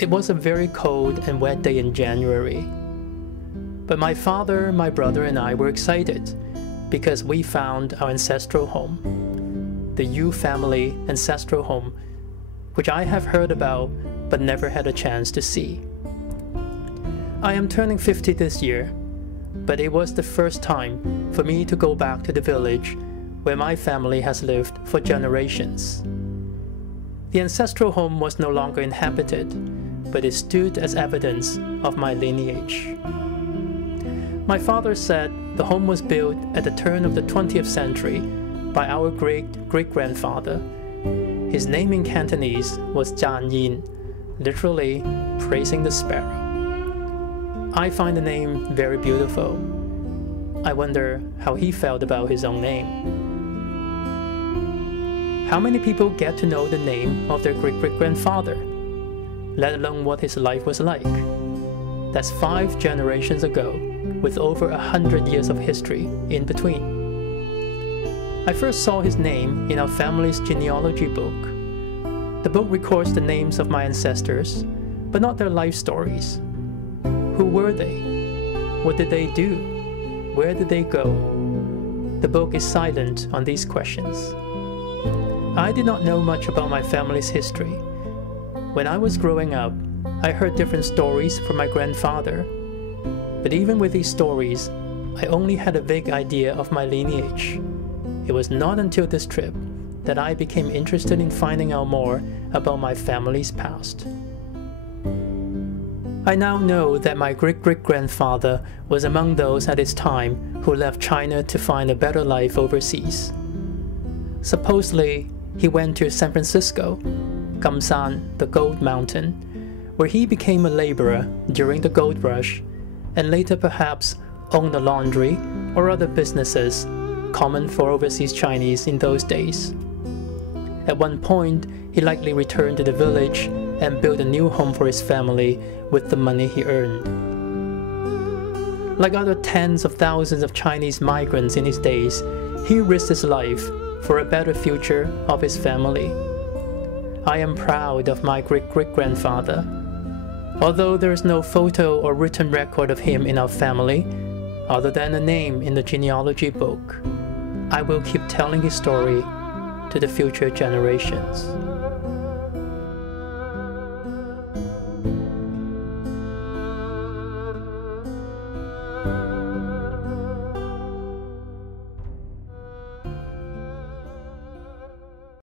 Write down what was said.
It was a very cold and wet day in January. But my father, my brother, and I were excited because we found our ancestral home, the Yu family ancestral home, which I have heard about but never had a chance to see. I am turning 50 this year, but it was the first time for me to go back to the village where my family has lived for generations. The ancestral home was no longer inhabited, but it stood as evidence of my lineage. My father said the home was built at the turn of the 20th century by our great-great-grandfather. His name in Cantonese was Zhan Yin, literally praising the sparrow. I find the name very beautiful. I wonder how he felt about his own name. How many people get to know the name of their great-great-grandfather, let alone what his life was like? That's 5 generations ago, with over 100 years of history in between. I first saw his name in our family's genealogy book. The book records the names of my ancestors, but not their life stories. Who were they? What did they do? Where did they go? The book is silent on these questions. I did not know much about my family's history. When I was growing up, I heard different stories from my grandfather. But even with these stories, I only had a vague idea of my lineage. It was not until this trip that I became interested in finding out more about my family's past. I now know that my great-great-grandfather was among those at his time who left China to find a better life overseas. Supposedly, he went to San Francisco, Gamsan, the gold mountain, where he became a laborer during the gold rush, and later perhaps owned a laundry or other businesses common for overseas Chinese in those days. At one point, he likely returned to the village and built a new home for his family with the money he earned. Like other tens of thousands of Chinese migrants in his days, he risked his life for a better future of his family. I am proud of my great-great-grandfather. Although there is no photo or written record of him in our family, other than a name in the genealogy book, I will keep telling his story to the future generations.